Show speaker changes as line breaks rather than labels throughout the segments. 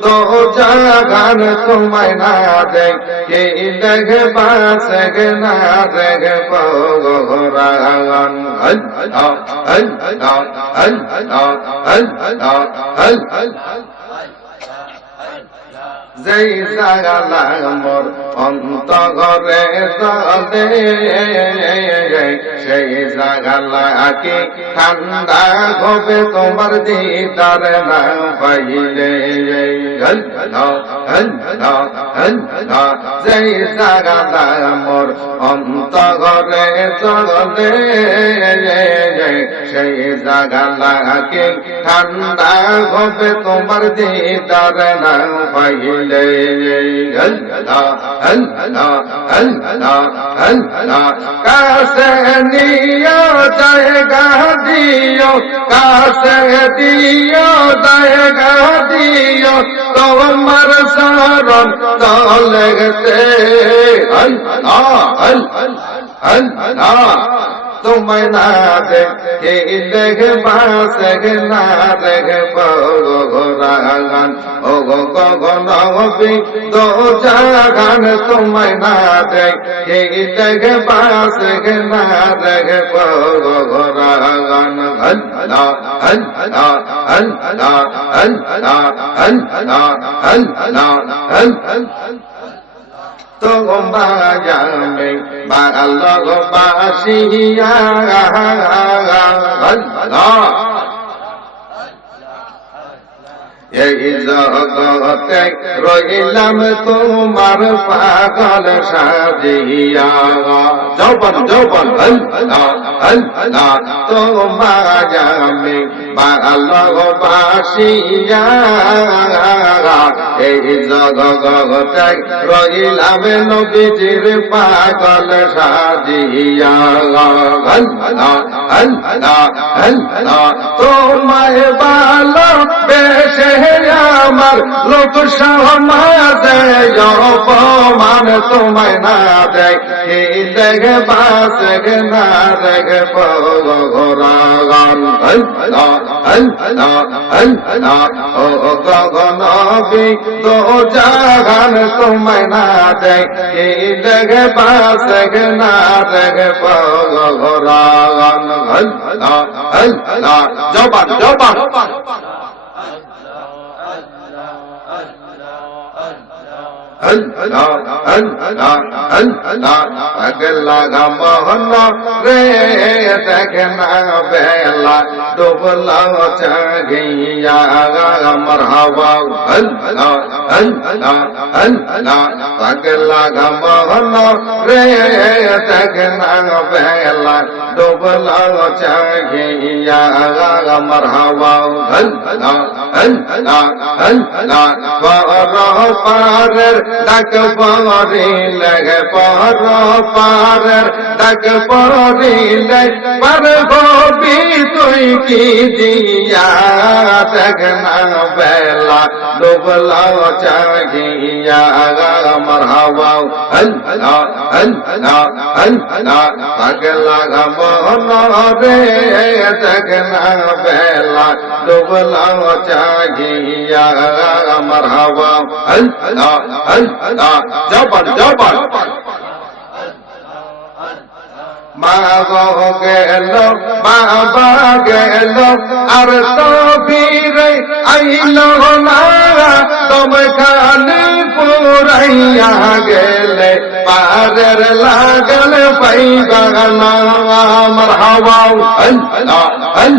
তো জাগান তোমায় না দেখে দেখে বাসে না দেখে পগরাগন যেই জাগালা মোর অন্তরে সেই জাগালা কি ঠান্ডা হবে তোমার দিদার না পাইলে। যেই জাগালা মোর অন্তরে তলে সেই জাগালা কি ঠান্ডা হবে তোমার দিদার না পাইলে। কাসে নিয় দয়গা দিও কাসে দিও দয়গা দিও তোমার সারণ চলে গেছে আল আল আল আল আল তোমায় না দেখে সেগে না দেখব গোরাগান ও গো গগন দো জাগান তোমায় না দেখে দেখবা সেগে না তখন বাজাবে বাগাল বাসিয়া এই জগতে রইলাম তোমার পাগল সাজিয়া। যৌবন যৌবন তোমার জানে বাগাল বাসিয়া এই জগতে রইলাম নবীজির পাগল সাজিয়া তোমায় ভালো বেশে আমার লোক সমাজে অপমান তোমায় না দেখে দেখে বাস না দেখে পগরাগান ও গগন তো জাগান তোমায় না দেখে দেখে বাস না দেখে পগরাগান জবান জবান। अगला महना रे देखना बेला डुबला चंगिया मरहवा अगला महना रे देखना बेला डुबला चंगिया मरहवा पार তক পরে লগ পর পার তক পরে লগ পর গোবি তুই কি দিয়া তগনা বেলা, ডুবলা চাহিয়া মরহাবা, হল্লা হল্লা হল্লা তগলা গমন রে তগনা বেলা, ডুবলা চাহিয়া হাওয়া হল হল জবর জবর মা গো গেল বাবা গেল, আর তো বীরে আইল না। তুমি খালি পুরাইয়া গেলে পারের লাগল পাইবা না। আমার হাওয়া হল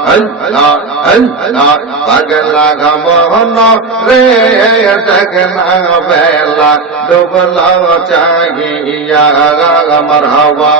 পাগলা গমন রে দেখ না বেলা ডুবল চাহিয়া আমার হাওয়া।